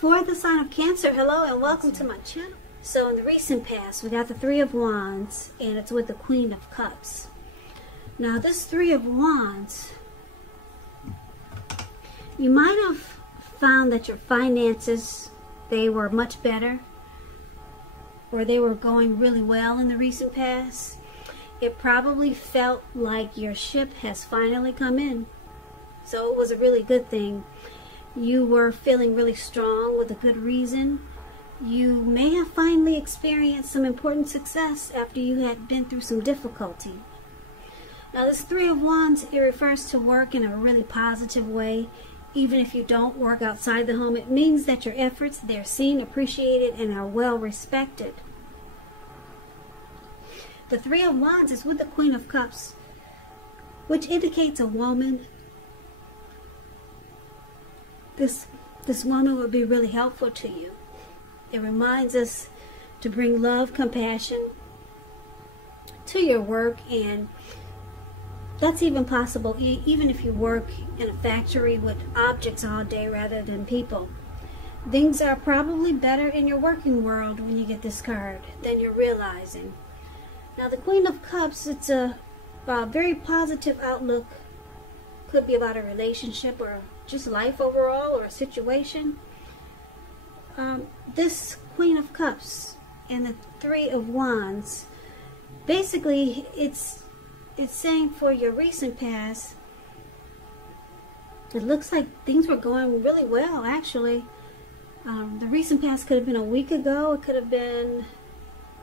For the sign of Cancer, hello and welcome to my channel. So in the recent past, we got the Three of Wands, and it's with the Queen of Cups. Now this Three of Wands, you might have found that your finances, they were much better, or they were going really well in the recent past. It probably felt like your ship has finally come in. So it was a really good thing. You were feeling really strong with a good reason. You may have finally experienced some important success after you had been through some difficulty. Now this Three of Wands, it refers to work in a really positive way. Even if you don't work outside the home, it means that your efforts, they're seen, appreciated, and are well respected. The Three of Wands is with the Queen of Cups, which indicates a woman. This woman would be really helpful to you. It reminds us to bring love, compassion to your work, and that's even possible even if you work in a factory with objects all day rather than people. Things are probably better in your working world when you get this card than you're realizing. Now the Queen of Cups, it's a very positive outlook. Could be about a relationship or just life overall, or a situation. This Queen of Cups and the Three of Wands, basically it's saying for your recent past, it looks like things were going really well actually. The recent past could have been a week ago, it could have been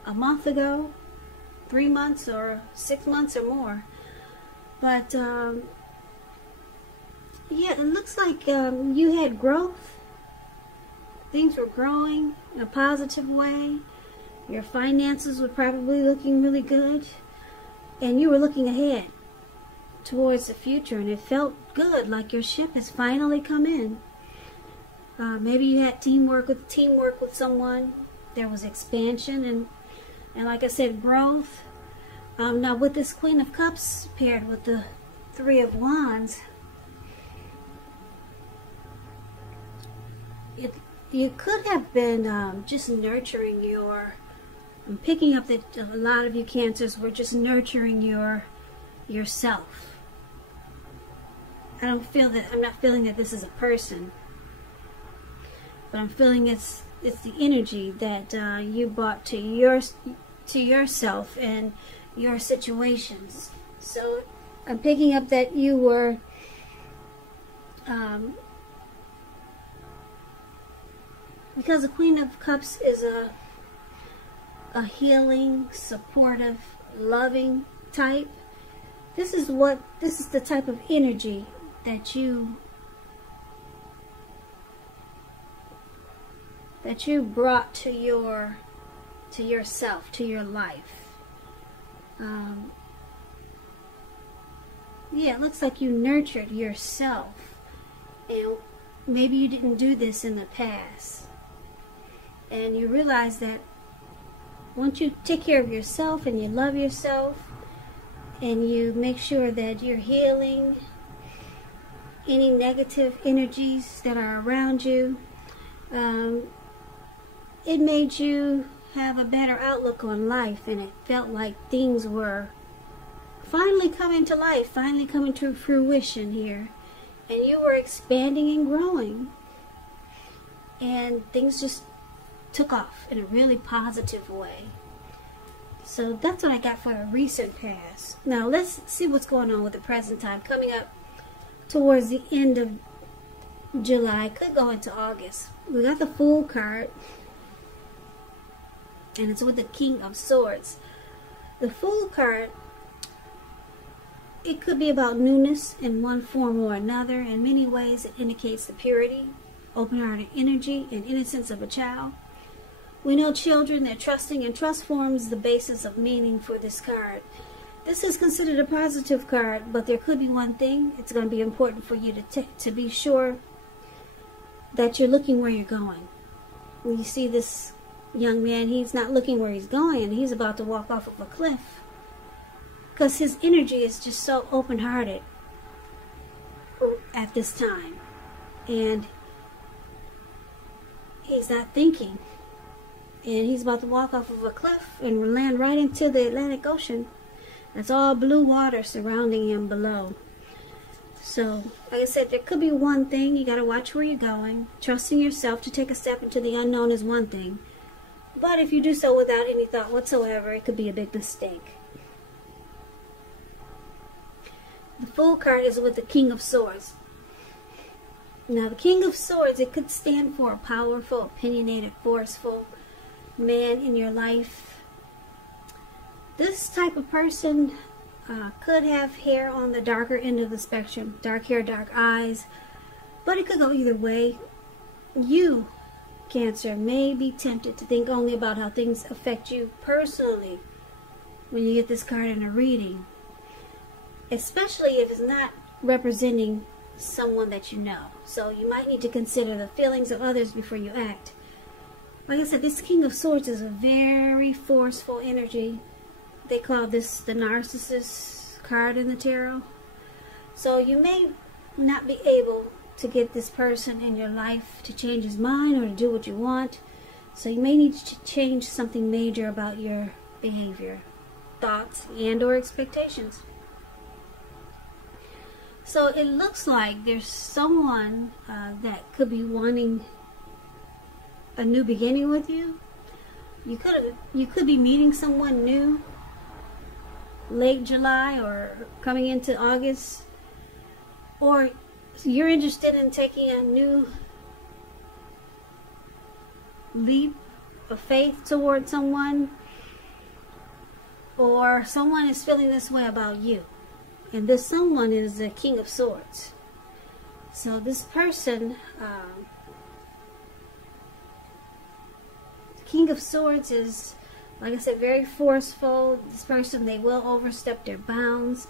a month ago, 3 months or 6 months or more. But yeah, it looks like you had growth. Things were growing in a positive way. Your finances were probably looking really good. And you were looking ahead towards the future. And it felt good, like your ship has finally come in. Maybe you had teamwork with someone. There was expansion and like I said, growth. Now with this Queen of Cups paired with the Three of Wands, you could have been just nurturing your, I'm picking up that a lot of you Cancers were just nurturing yourself. I'm not feeling that this is a person, but I'm feeling it's the energy that you brought to yourself and your situations. So I'm picking up that you were because the Queen of Cups is a healing, supportive, loving type. This is the type of energy that you brought to yourself, to your life. Yeah, it looks like you nurtured yourself, and maybe you didn't do this in the past. And you realize that once you take care of yourself and you love yourself and you make sure that you're healing any negative energies that are around you, it made you have a better outlook on life, and it felt like things were finally coming to life, finally coming to fruition here, and you were expanding and growing, and things just took off in a really positive way. So that's what I got for a recent past. Now let's see what's going on with the present time coming up towards the end of July, could go into August. We got the Fool card, and it's with the King of Swords. The Fool card, it could be about newness in one form or another. In many ways it indicates the purity, open-hearted energy, and innocence of a child. We know children, they're trusting, and trust forms the basis of meaning for this card. This is considered a positive card, but there could be one thing. It's going to be important for you to be sure that you're looking where you're going. When you see this young man, he's not looking where he's going, and he's about to walk off of a cliff, because his energy is just so open-hearted at this time. And He's not thinking. And he's about to walk off of a cliff and land right into the Atlantic Ocean. That's all blue water surrounding him below. So, like I said, there could be one thing. You got to watch where you're going. Trusting yourself to take a step into the unknown is one thing. But if you do so without any thought whatsoever, it could be a big mistake. The Fool card is with the King of Swords. Now, the King of Swords, it could stand for a powerful, opinionated, forceful man in your life. This type of person could have hair on the darker end of the spectrum. Dark hair, dark eyes. But it could go either way. You, Cancer, may be tempted to think only about how things affect you personally when you get this card in a reading. Especially if it's not representing someone that you know. So you might need to consider the feelings of others before you act. Like I said, this King of Swords is a very forceful energy. They call this the narcissist card in the tarot. So you may not be able to get this person in your life to change his mind or to do what you want. So you may need to change something major about your behavior, thoughts, and or expectations. So it looks like there's someone that could be wanting a new beginning with you. You could be meeting someone new late July or coming into August, or you're interested in taking a new leap of faith toward someone, or someone is feeling this way about you. And this someone is the King of Swords. So this person, King of Swords is, like I said, very forceful. This person, they will overstep their bounds.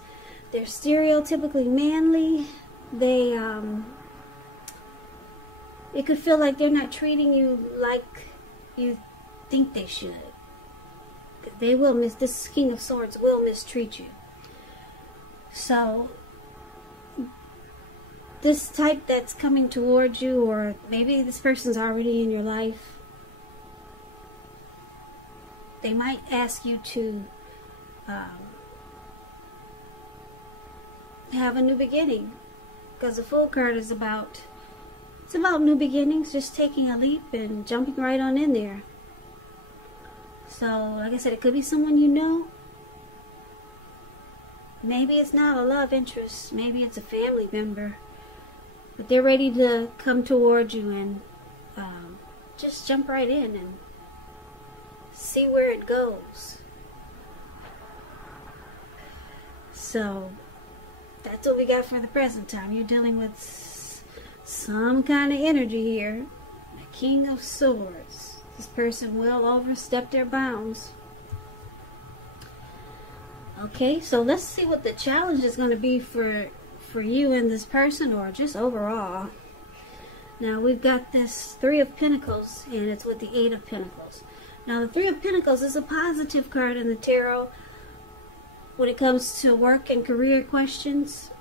They're stereotypically manly. They, it could feel like they're not treating you like you think they should. They will this King of Swords will mistreat you. So, this type that's coming towards you, or maybe this person's already in your life, they might ask you to have a new beginning. Because the Fool card is about, it's about new beginnings, just taking a leap and jumping right on in there. So, like I said, it could be someone you know. Maybe it's not a love interest. Maybe it's a family member. But they're ready to come towards you and just jump right in and see where it goes. So, that's what we got for the present time. You're dealing with some kind of energy here. The King of Swords. This person will overstep their bounds. Okay, so let's see what the challenge is going to be for you and this person, or just overall. Now, we've got this Three of Pentacles, and it's with the Eight of Pentacles. Now, the Three of Pentacles is a positive card in the tarot when it comes to work and career questions,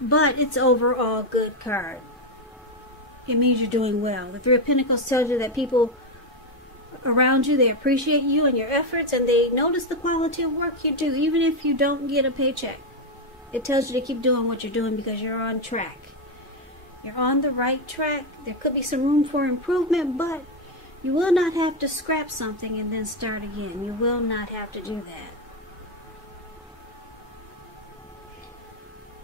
but it's overall good card. It means you're doing well. The Three of Pentacles tells you that people around you, they appreciate you and your efforts, and they notice the quality of work you do, even if you don't get a paycheck. It tells you to keep doing what you're doing because you're on track. You're on the right track. There could be some room for improvement, but you will not have to scrap something and then start again. You will not have to do that.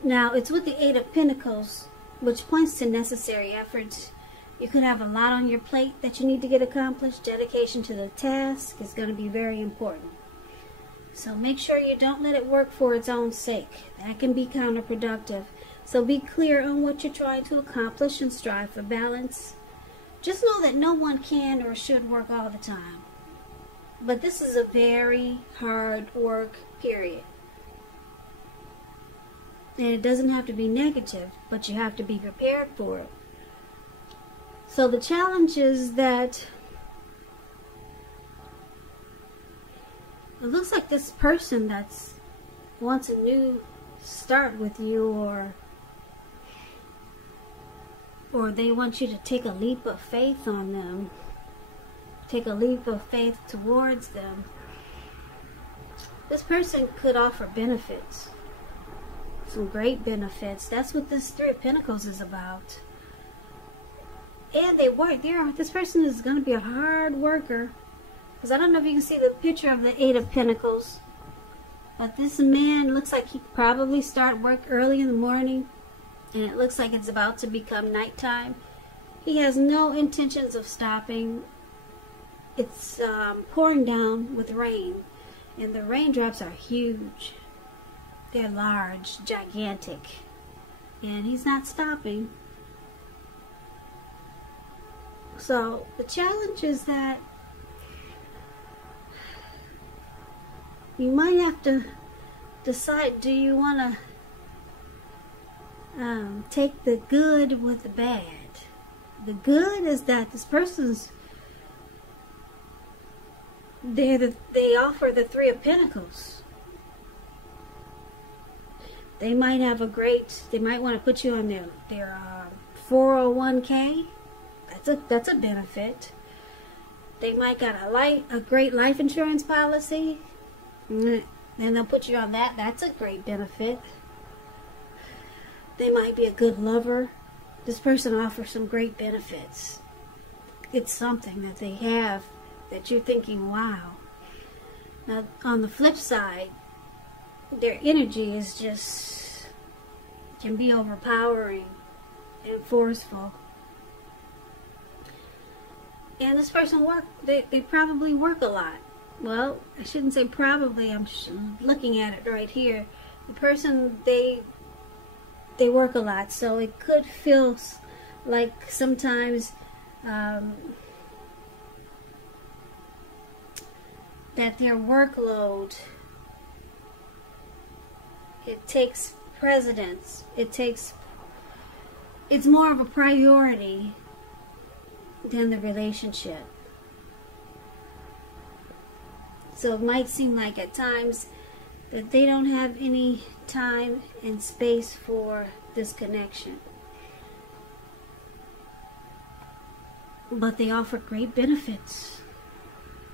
Now, it's with the Eight of Pentacles, which points to necessary efforts. You could have a lot on your plate that you need to get accomplished. Dedication to the task is going to be very important. So make sure you don't let it work for its own sake. That can be counterproductive. So be clear on what you're trying to accomplish and strive for balance. Just know that no one can or should work all the time. But this is a very hard work period. And it doesn't have to be negative, but you have to be prepared for it. So the challenge is that it looks like this person that's wants a new start with you, or or they want you to take a leap of faith on them. Take a leap of faith towards them. This person could offer benefits. Some great benefits. That's what this Three of Pentacles is about. And they work. This person is going to be a hard worker. Because I don't know if you can see the picture of the Eight of Pentacles. But this man looks like he probably start work early in the morning. And it looks like it's about to become nighttime. He has no intentions of stopping. It's pouring down with rain. And the raindrops are huge. They're large, gigantic. And he's not stopping. So the challenge is that you might have to decide, do you want to take the good with the bad? The good is that this person's they offer the Three of Pentacles. They might have they might want to put you on their 401k. That's a benefit. They might got a great life insurance policy. And they'll put you on that. That's a great benefit. They might be a good lover. This person offers some great benefits. It's something that they have that you're thinking, wow. Now, on the flip side, their energy is can be overpowering and forceful. And this person they probably work a lot. Well, I shouldn't say probably, I'm looking at it right here. The person, they work a lot, so it could feel like sometimes that their workload, it takes precedence. It's more of a priority than the relationship. So it might seem like at times that they don't have any time and space for this connection. But they offer great benefits.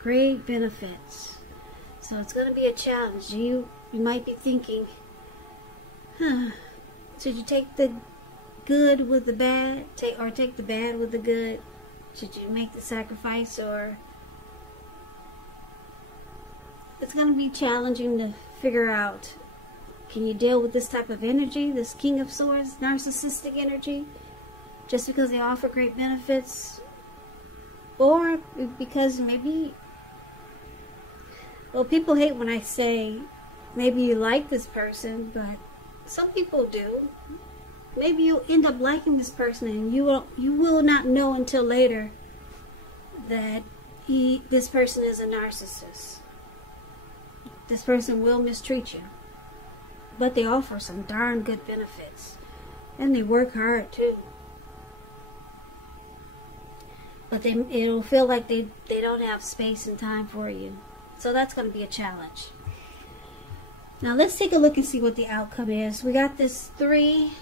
Great benefits. So it's going to be a challenge. You might be thinking, should you take the good with the bad, or take the bad with the good? Should you make the sacrifice, or it's going to be challenging to figure out, can you deal with this type of energy, this King of Swords, narcissistic energy, just because they offer great benefits? Or because maybe, well, people hate when I say maybe you like this person, but some people do. Maybe you'll end up liking this person and you will not know until later that this person is a narcissist. This person will mistreat you. But they offer some darn good benefits. And they work hard too. But it'll feel like they don't have space and time for you. So that's going to be a challenge. Now let's take a look and see what the outcome is. We got this Three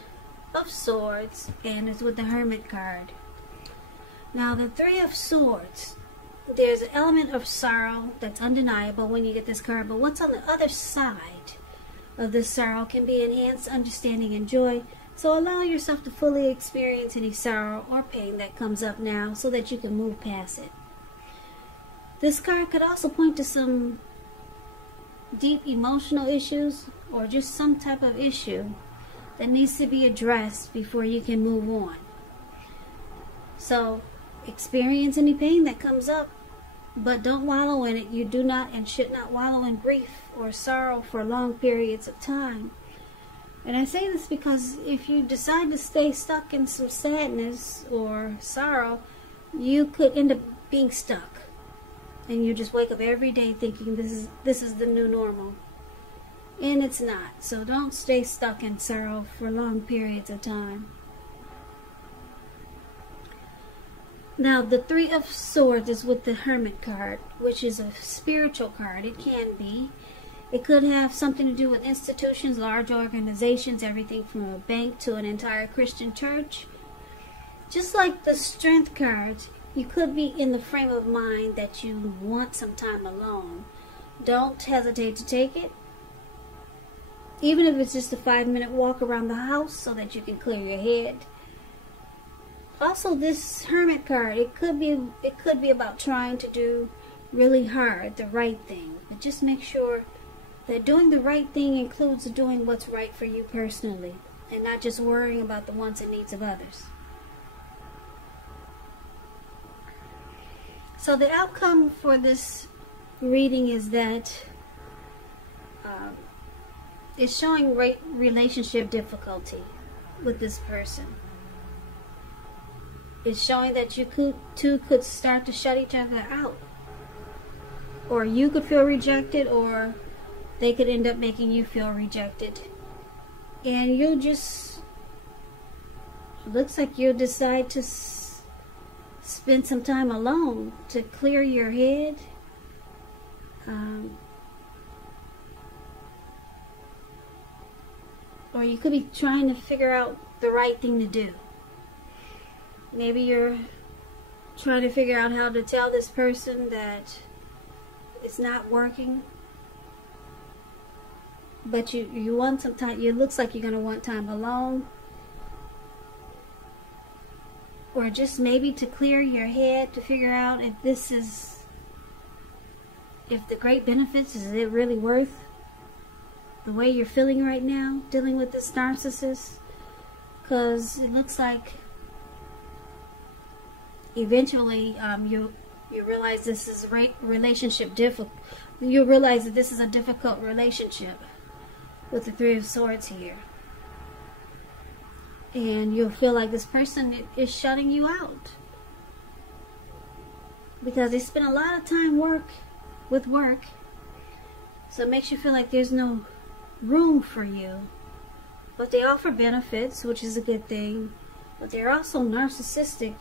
of Swords, and it's with the Hermit card. Now the Three of Swords, there's an element of sorrow that's undeniable when you get this card, but what's on the other side of this sorrow can be enhanced understanding and joy. So allow yourself to fully experience any sorrow or pain that comes up now so that you can move past it. This card could also point to some deep emotional issues or just some type of issue that needs to be addressed before you can move on. So experience any pain that comes up, but don't wallow in it. You do not and should not wallow in grief or sorrow for long periods of time. And I say this because if you decide to stay stuck in some sadness or sorrow, you could end up being stuck. And you just wake up every day thinking this is the new normal. And it's not. So don't stay stuck in sorrow for long periods of time. Now the Three of Swords is with the Hermit card, which is a spiritual card. It can be. It could have something to do with institutions, large organizations, everything from a bank to an entire Christian church. Just like the strength cards, you could be in the frame of mind that you want some time alone. Don't hesitate to take it. Even if it's just a 5-minute walk around the house so that you can clear your head. Also, this Hermit card, it could be about trying to do really hard the right thing. But just make sure that doing the right thing includes doing what's right for you personally, and not just worrying about the wants and needs of others. So the outcome for this reading is that it's showing relationship difficulty with this person. It's showing that you two could start to shut each other out. Or you could feel rejected, or they could end up making you feel rejected. And you'll just, looks like you'll decide to spend some time alone to clear your head. Or you could be trying to figure out the right thing to do. Maybe you're trying to figure out how to tell this person that it's not working. But you want some time. It looks like you're going to want time alone. Or just maybe to clear your head to figure out if the great benefits, is it really worth the way you're feeling right now, dealing with this narcissist? Because it looks like eventually you realize this is you realize that this is a difficult relationship with the Three of Swords here. And you'll feel like this person is shutting you out because they spend a lot of time with work. So it makes you feel like there's no room for you. But they offer benefits, which is a good thing. But they're also narcissistic